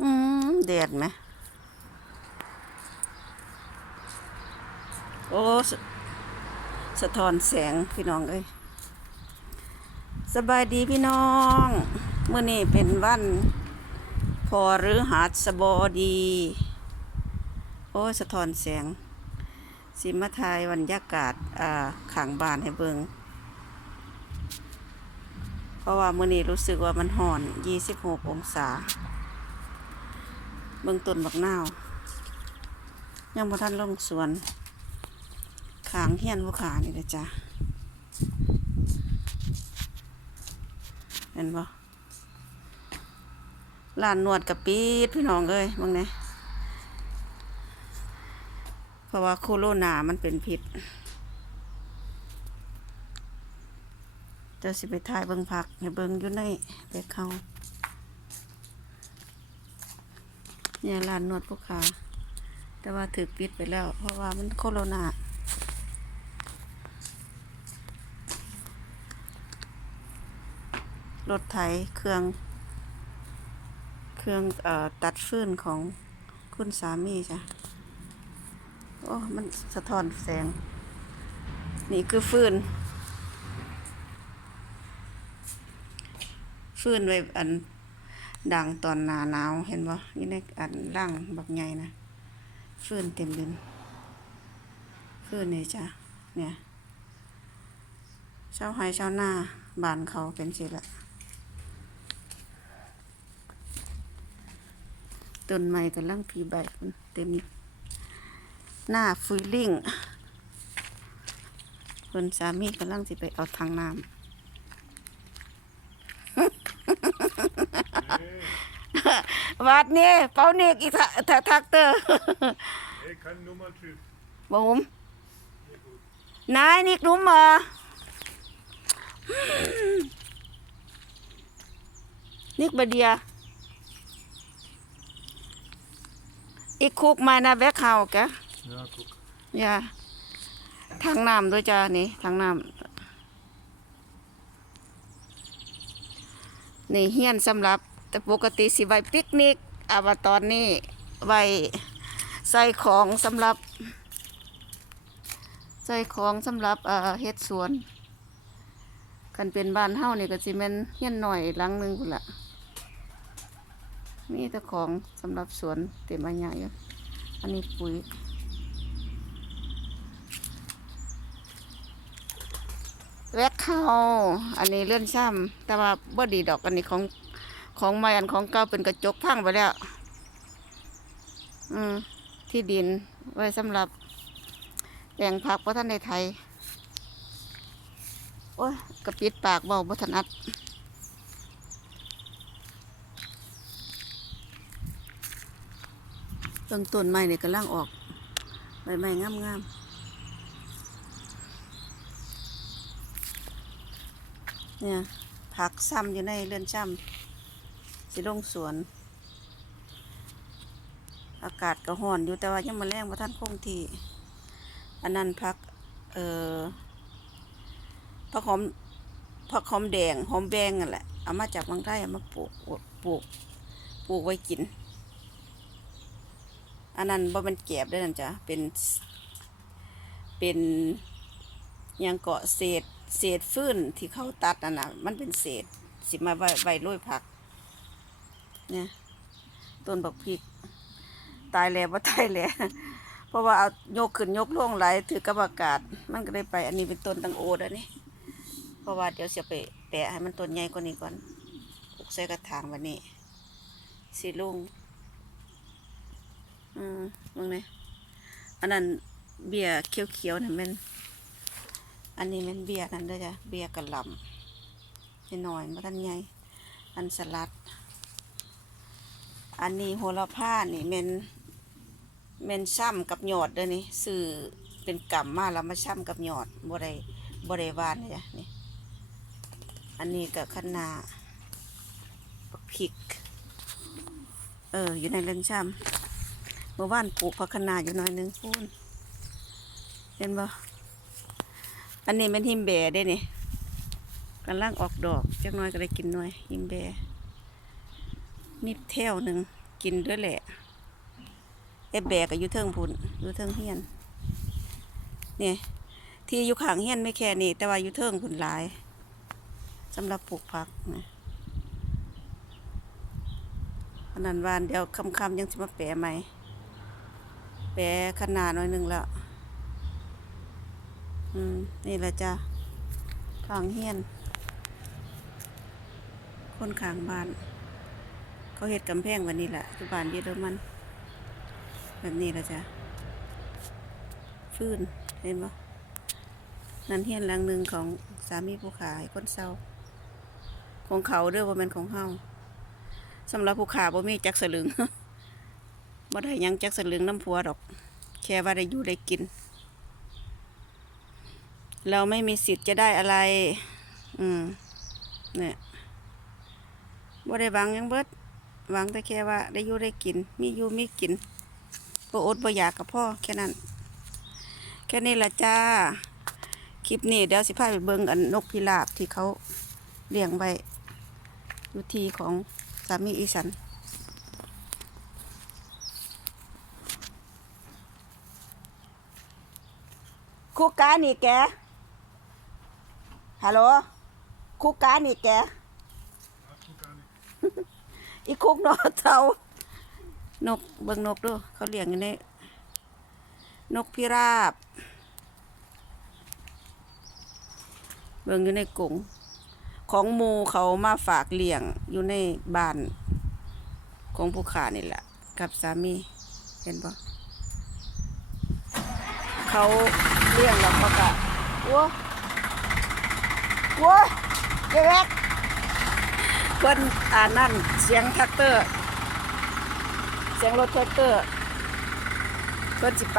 อืมแดดไหม โอ้สสะท้อนแสงพี่น้องเอ้ยสบายดีพี่น้องเมื่อนี้เป็นวันพอหรือหัสบอดี โอ้สะท้อนแสง สิมาทายบรรยากาศอ่าขังบานให้เบิงเพราะว่าเมื่อนี้รู้สึกว่ามันห่อน 26 องศา เบิ่งต้นบักนาว ยังบ่ทันลงสวน ขางเฮียนผู้ขานี่เลยจ้ะเห็นบ่ร้านนวดกับปิดพี่น้องเอ้ยมึงเนี่ยเพราะว่าโคโรนามันเป็นพิษเจ้าสิไปถ่ายเบิ่งผักให้เบิ่งอยู่ในเบกเขา เนี่ยร้านนวดผู้ขาแต่ว่าถือปิดไปแล้ว เพราะว่ามันโคโรนารถไถเครื่อง เครื่องอตัดฟืนของคุณสามีจ้ะ โอ้ มันสะท้อนแสง นี่คือฟืนฟืนไว้อัน ดังตอนหนาหนาวเห็นบ่นี่ในอันร่างบักใหญ่นะฟื้นเต็มดินฟื้นนี่จ้ะเนี่ยชาวไร่ชาวนาบานเขาเป็นสิละต้นไม้กำลังผีใบมันเต็มหน้าฟุยลิ่งคนสามีกำลังสิไปเอาทางน้ำ วัดนี้เป้าเนกอีกทะทะทักเตอร์ Ik kan nummer 2. บุ๋มนายนิกนุ่มเหรอนิกบเดียอีกคุกมานะแบกเฮาแก Ja, guck. อย่าทางน้ำด้วยจ้า นี่ทางน้ำนี่เฮียนสำหรับ แต่ปกติสิไว้ปิกนิกอาว่าตอนนี้ไว้ใส่ของสำหรับ ใส่ของสำหรับเอ่อเฮ็ดสวนคันเป็นบ้านเฮ้านี่ก็สิแม่นเฮียนหน่อยหลังนึงพุ่นละมีแต่ของสำหรับสวนเต็มอันใหญ่อยู่อันนี้ปุ๋ยแวกเข้าอันนี้เลื่อนซ้ำแต่ว่าบ่ดีดอกอันนี้ของ ของใหม่อันของเก่าเป็นกระจกพังไปแล้ว อืมที่ดินไว้สำหรับแปลงผักเพราะท่านในไทย โอ้ยกระปิดปากเบาบ่ถนัดเริ่มต้นใหม่นี่ยกำลังออกใบไม้งามๆเนี่ยผักซ้ำอยู่ในเรือนซ้ำ สิลงสวน อากาศก็ร้อนอยู่แต่ว่ายังมาแรงว่าท่านคงที่ อันนั้นผัก เอ่อผักหอมผักหอมแดงหอมแบงนั่นแหละเอามาจากบางไร่เอามาปลูกปลูกปลูกไว้กิน อันนั้นบ่เป็นแกบได้นั่นจ้ะเป็นเป็นยังเกาะเศษ เศษฟื้นที่เขาตัดนั่นนะมันเป็นเศษ สิมาไว้ไว้โรยผัก เนี่ย ต้นบักพริก ตายแล้วว่าตายแล้วเพราะว่าเอายกขึ้นยกลงไหลถือกับอากาศ มันก็ได้ไป อันนี้เป็นต้นตังโอดอันนี้ เพราะว่าเดี๋ยวจะไปแปะให้มันต้นใหญ่กว่านี้ก่อนปลูกใส่กระถางวันนี้สีลุงอืมมึงเนี่ยอันนั้นเบียเขียวๆนั่นแมันอันนี้มันเบียนั่นเด้อจ้ะเบียกระลำนิดหน่อยมาทันใหญ่อันสลัด อันนี้โหระพานี่เมนเมนซ้ำกับหยอดเด้อนี่ซื้อเป็นกำมาแล้วมาซ้ำกับหยอดบ่ได้บ่ได้หวานเลยจ้ะนี่อันนี้กับคะน้าบักพริก เออ อยู่ในเรือนซ้ำเมื่อวานปลูกผักคะน้าอยู่หน่อยนึงพูนเห็นบ่อันนี้เป็นหิมแบได้นี่กำลังออกดอกจักหน้อยก็ได้กินหน่อยหิมแบ นี่แถวหนึ่งกินด้วยแหละไอ้แบกก็อยู่เทิงพุ่นอยู่เทิงเฮียนเนี่ยที่อยู่ข้างเฮียนไม่แค่นี้แต่ว่าอยู่เทิงพุ่นหลายสำหรับปลูกผักนะอันนั้นวานเดี๋ยวคำๆยังสิมาแปะใหม่แปะขนาดหน่อยหนึ่งแล้วอืมนี่แหละจ้ะข้างเฮียน คนข้างบ้าน เขาเห็ดกำแพงวันนี้แหละทุบานเยอรมัน แบบนี้แหละจ้ะฟื้นเห็นปะนั่นเฮียนหลังหนึ่งของสามีผู้ขายคนเศร้า ของเขาเด้อว่แมันของเฮาสำหรับผู้ขาบ่มีจักสลึงบ่ได้ยังจักสลึงน้ำผัวดอก แค่ว่าได้อยู่ได้กิน เราไม่มีสิทธิ์จะได้อะไร อืมเนี่ยบ่ได้หวังยังเบิด หวังแต่แค่ว่าได้อยู่ได้กิน มีอยู่มีกินบ่อดบ่อยากกับพ่อแค่นั้น แค่นี้ละจ้า คลิปนี้เดี๋ยวสิพาไปเบิ่งอันนกพิราบที่เขาเลี้ยงไว้อยู่ที่ของสามีอีสันคุกกานี่แก ฮัลโหลคุกกานี่แก อีคุกนอเทานกเบิ่งนกดูเขาเลี้ยงอยู่ในนกพิราบ เบิ่งอยู่ในกรงของมูเขามาฝากเลี้ยงอยู่ในบ้าน ของผู้ขานี่แหละกับสามีเห็นปะเขาเลี้ยงแล้วเขาก็วัววัวเด็ก เพิ่นอ่านั่นเสียงแท็กเตอร์ เสียงรถแท็กเตอร์เพิ่นสิ